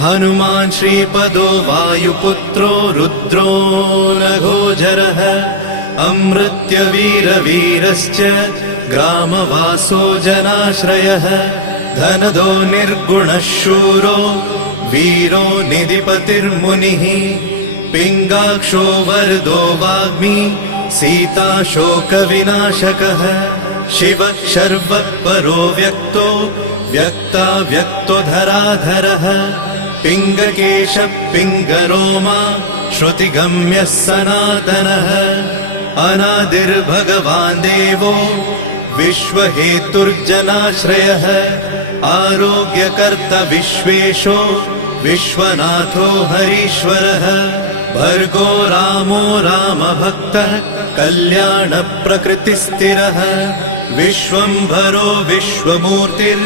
हनुमान् श्रीपदो वायुपुत्रो रुद्रो नघोजरः अमृत्यवीरवीरश्च ग्रामवासो जनाश्रयः धनदो निर्गुणः शूरो वीरो निधिपतिर्मुनिः पिङ्गाक्षो वरदो वाग्मी सीता शोकविनाशकः शिवः शर्वः परो व्यक्तो व्यक्तो धराधरः पिङ्गकेशः पिङ्गरोमा श्रुतिगम्यः सनातनः अनादिर्भगवान् देवो विश्वहेतुर्जनाश्रयः आरोग्यकर्ता विश्वेशो विश्वनाथो हरीश्वरः भर्गो रामो रामभक्तः कल्याणप्रकृतिस्थिरः विश्वम्भरो विश्वमूर्तिर्